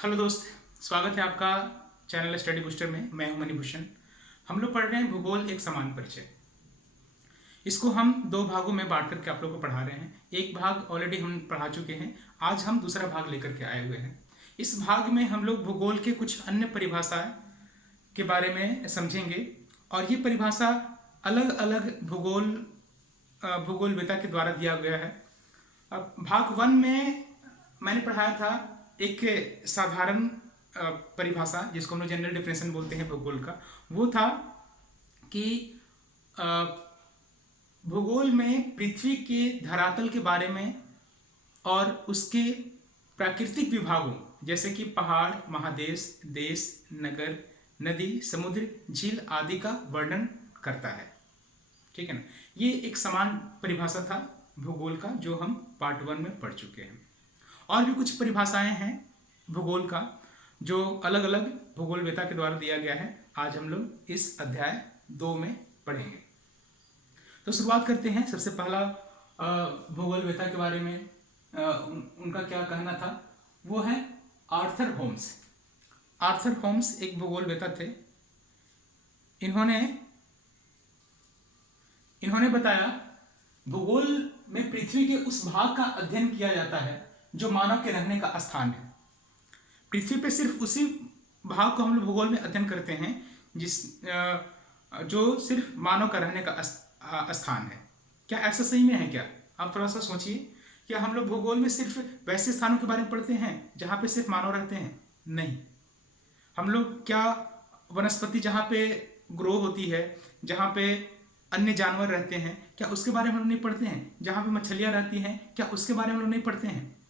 Hello दोस्त, स्वागत है आपका चैनल स्टडी बूस्टर में। मैं हूं मणिभूषण। हम लोग पढ़ रहे हैं भूगोल एक समान परिचय। इसको हम दो भागों में बांट करके आप लोगों को पढ़ा रहे हैं। एक भाग ऑलरेडी हम पढ़ा चुके हैं, आज हम दूसरा भाग लेकर के आए हुए हैं। इस भाग में हम लोग भूगोल के कुछ अन्य परिभाषाएं के बारे में समझेंगे और ये परिभाषा अलग अलग भूगोलवेता के द्वारा दिया गया है। अब भाग वन में मैंने पढ़ाया था एक साधारण परिभाषा जिसको हम लोग जनरल डेफिनेशन बोलते हैं भूगोल का। वो था कि भूगोल में पृथ्वी के धरातल के बारे में और उसके प्राकृतिक विभागों जैसे कि पहाड़, महादेश, देश, नगर, नदी, समुद्र, झील आदि का वर्णन करता है। ठीक है ना। ये एक समान परिभाषा था भूगोल का जो हम पार्ट वन में पढ़ चुके हैं। और भी कुछ परिभाषाएं हैं भूगोल का जो अलग अलग भूगोलवेता के द्वारा दिया गया है। आज हम लोग इस अध्याय 2 में पढ़ेंगे। तो शुरुआत करते हैं। सबसे पहला भूगोलवेता के बारे में उनका क्या कहना था, वो है आर्थर होम्स। आर्थर होम्स एक भूगोलवेता थे। इन्होंने बताया भूगोल में पृथ्वी के उस भाग का अध्ययन किया जाता है जो मानव के रहने का स्थान है। पृथ्वी पे सिर्फ उसी भाग को हम लोग भूगोल में अध्ययन करते हैं जो सिर्फ मानव का रहने का स्थान है। क्या ऐसा सही में है क्या? आप थोड़ा सा सोचिए। क्या हम लोग भूगोल में सिर्फ वैसे स्थानों के बारे में पढ़ते हैं जहाँ पे सिर्फ मानव रहते हैं? नहीं। हम लोग क्या वनस्पति जहाँ पे ग्रो होती है, जहाँ पे अन्य जानवर रहते हैं, क्या उसके बारे में हम लोग नहीं पढ़ते हैं? जहाँ पे मछलियाँ रहती हैं, क्या उसके बारे में हम लोग नहीं पढ़ते हैं?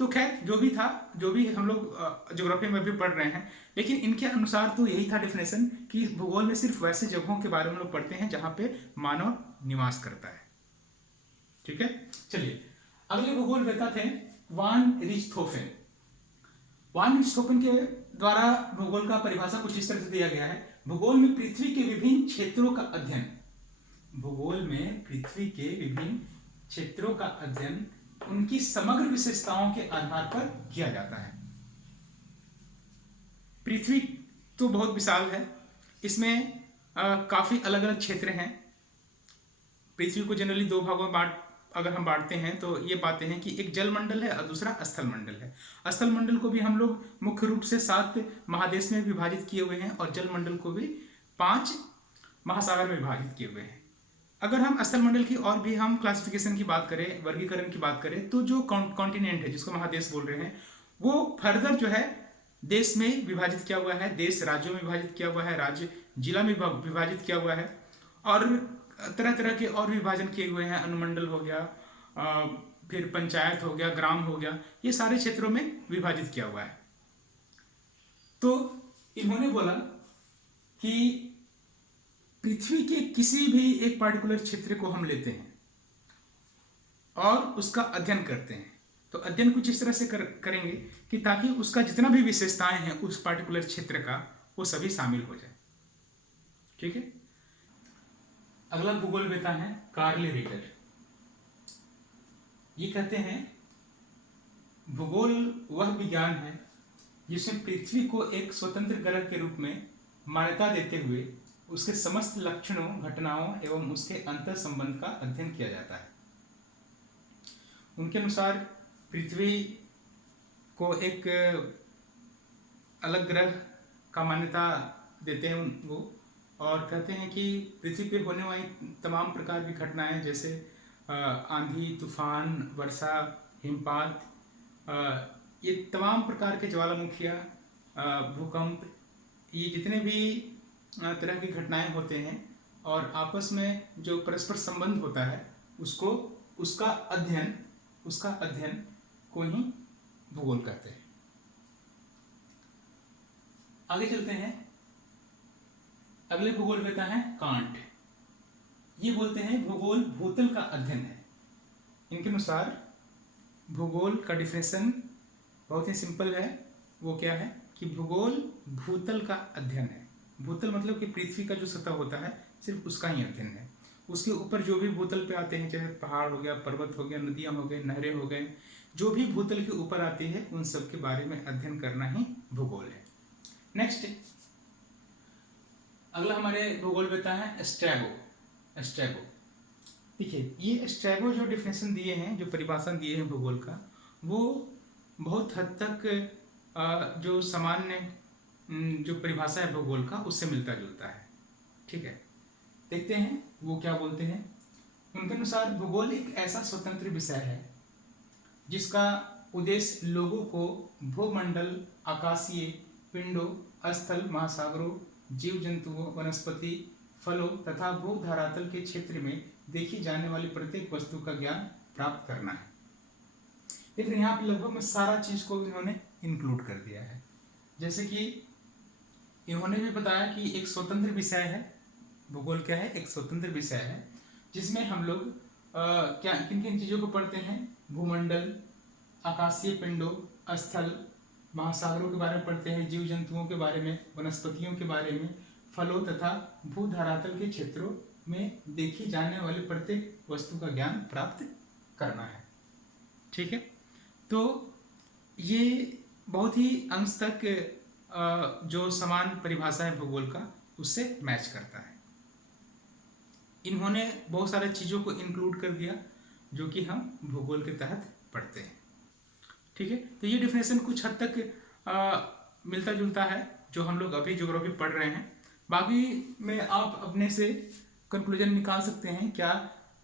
तो खैर जो भी था, जो भी हम लोग ज्योग्राफी में भी पढ़ रहे हैं, लेकिन इनके अनुसार तो यही था डेफिनेशन कि भूगोल में सिर्फ वैसे जगहों के बारे में हम लोग पढ़ते हैं जहाँ पे मानव निवास करता है। ठीक है, चलिए अगले भूगोलवेता थे वान रिchthofen। वान रिchthofen के द्वारा भूगोल का परिभाषा कुछ इस तरह से दिया गया है। भूगोल में पृथ्वी के विभिन्न क्षेत्रों का अध्ययन, भूगोल में पृथ्वी के विभिन्न क्षेत्रों का अध्ययन उनकी समग्र विशेषताओं के आधार पर किया जाता है। पृथ्वी तो बहुत विशाल है, इसमें काफी अलग अलग क्षेत्र हैं। पृथ्वी को जनरली दो भागों में अगर हम बांटते हैं तो ये पाते हैं कि एक जल मंडल है और दूसरा स्थल मंडल है। स्थल मंडल को भी हम लोग मुख्य रूप से 7 महादेश में विभाजित किए हुए हैं और जल मंडल को भी 5 महासागर में विभाजित किए हुए हैं। अगर हम स्थल मंडल की और भी हम क्लासिफिकेशन की बात करें, वर्गीकरण की बात करें, तो जो कॉन्टिनेंट है जिसको महादेश बोल रहे हैं वो फर्दर जो है देश में विभाजित किया हुआ है, देश राज्यों में विभाजित किया हुआ है, राज्य जिला में विभाजित किया हुआ है और तरह तरह के और विभाजन किए हुए हैं। अनुमंडल हो गया, फिर पंचायत हो गया, ग्राम हो गया, ये सारे क्षेत्रों में विभाजित किया हुआ है। तो इन्होंने बोला कि पृथ्वी के किसी भी एक पार्टिकुलर क्षेत्र को हम लेते हैं और उसका अध्ययन करते हैं, तो अध्ययन कुछ इस तरह से करेंगे कि ताकि उसका जितना भी विशेषताएं हैं उस पार्टिकुलर क्षेत्र का वो सभी शामिल हो जाए। ठीक है। अगला भूगोलवेता है कार्ल रीडर। ये कहते हैं भूगोल वह विज्ञान है जिसमें पृथ्वी को एक स्वतंत्र ग्रह के रूप में मान्यता देते हुए उसके समस्त लक्षणों, घटनाओं एवं उसके अंतर संबंध का अध्ययन किया जाता है। उनके अनुसार पृथ्वी को एक अलग ग्रह का मान्यता देते हैं वो, और कहते हैं कि पृथ्वी पे होने वाली तमाम प्रकार की घटनाएं जैसे आंधी, तूफान, वर्षा, हिमपात, ये तमाम प्रकार के ज्वालामुखियाँ, भूकंप, ये जितने भी तरह की घटनाएं होते हैं और आपस में जो परस्पर संबंध होता है उसका अध्ययन को ही भूगोल कहते हैं। आगे चलते हैं। अगले भूगोलवेता है कांट। ये बोलते हैं भूगोल भूतल का अध्ययन है। इनके अनुसार भूगोल का डिफिनेशन बहुत ही सिंपल है। वो क्या है कि भूगोल भूतल का अध्ययन है। भूतल मतलब कि पृथ्वी का जो सतह होता है सिर्फ उसका ही अध्ययन है। उसके ऊपर जो भी भूतल पे आते हैं, चाहे पहाड़ हो गया, पर्वत हो गया, नदियाँ हो गए, नहरें हो गए, जो भी भूतल के ऊपर आती है उन सब के बारे में अध्ययन करना ही भूगोल है। नेक्स्ट, अगला हमारे भूगोल में आता है स्ट्रैबो। स्ट्रैबो, देखिए ये स्ट्रैबो जो डिफिनेशन दिए हैं, जो परिभाषा दिए हैं भूगोल का, वो बहुत हद तक जो सामान्य जो परिभाषा है भूगोल का उससे मिलता जुलता है। ठीक है, देखते हैं वो क्या बोलते हैं। उनके अनुसार भूगोल एक ऐसा स्वतंत्र विषय है जिसका उद्देश्य लोगों को भूमंडल, आकाशीय पिंडों, स्थल, महासागरों, जीव जंतुओं, वनस्पति, फलों तथा भू धरातल के क्षेत्र में देखी जाने वाली प्रत्येक वस्तु का ज्ञान प्राप्त करना है। लेकिन यहाँ पे लगभग में सारा चीज को इन्होंने इंक्लूड कर दिया है। जैसे कि इन्होंने भी बताया कि एक स्वतंत्र विषय है भूगोल। क्या है? एक स्वतंत्र विषय है जिसमें हम लोग क्या किन किन चीज़ों को पढ़ते हैं? भूमंडल, आकाशीय पिंडों, स्थल, महासागरों के बारे में पढ़ते हैं, जीव जंतुओं के बारे में, वनस्पतियों के बारे में, फलों तथा भू धरातल के क्षेत्रों में देखी जाने वाली प्रत्येक वस्तु का ज्ञान प्राप्त करना है। ठीक है, तो ये बहुत ही अंश तक जो समान परिभाषा है भूगोल का उससे मैच करता है। इन्होंने बहुत सारे चीज़ों को इंक्लूड कर दिया जो कि हम भूगोल के तहत पढ़ते हैं। ठीक है, तो ये डिफिनेशन कुछ हद तक मिलता जुलता है जो हम लोग अभी ज्योग्राफी पढ़ रहे हैं। बाकी में आप अपने से कंक्लूजन निकाल सकते हैं क्या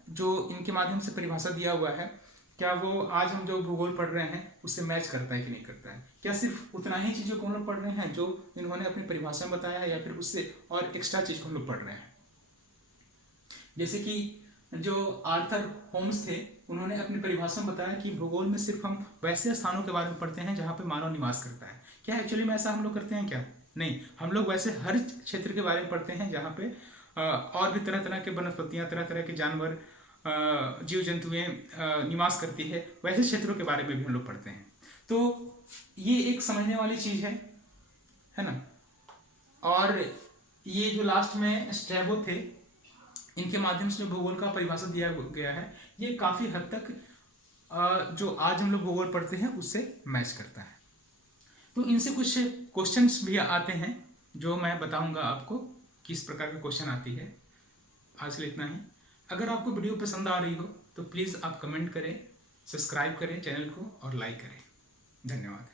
जो इनके माध्यम से परिभाषा दिया हुआ है, क्या वो आज हम जो भूगोल पढ़ रहे हैं उससे मैच करता है कि नहीं करता है। क्या सिर्फ उतना ही चीज़ों को हम लोग पढ़ रहे हैं जो इन्होंने अपनी परिभाषा में बताया है, या फिर उससे और एक्स्ट्रा चीज़ को हम लोग पढ़ रहे हैं। जैसे कि जो आर्थर होम्स थे, उन्होंने अपनी परिभाषा में बताया कि भूगोल में सिर्फ हम वैसे स्थानों के बारे में पढ़ते हैं जहाँ पे मानव निवास करता है। क्या एक्चुअली में ऐसा हम लोग करते हैं क्या? नहीं, हम लोग वैसे हर क्षेत्र के बारे में पढ़ते हैं जहाँ पे और भी तरह तरह के वनस्पतियाँ, तरह तरह के जानवर, जीव जंतुएं निवास करती है, वैसे क्षेत्रों के बारे में भी हम लोग पढ़ते हैं। तो ये एक समझने वाली चीज़ है ना। और ये जो लास्ट में स्ट्रैबो थे, इनके माध्यम से जो भूगोल का परिभाषा दिया गया है, ये काफ़ी हद तक जो आज हम लोग भूगोल पढ़ते हैं उससे मैच करता है। तो इनसे कुछ क्वेश्चंस भी आते हैं जो मैं बताऊंगा आपको किस प्रकार के क्वेश्चन आती है। आज के लिए इतना ही। अगर आपको वीडियो पसंद आ रही हो तो प्लीज़ आप कमेंट करें, सब्सक्राइब करें चैनल को और लाइक करें। धन्यवाद।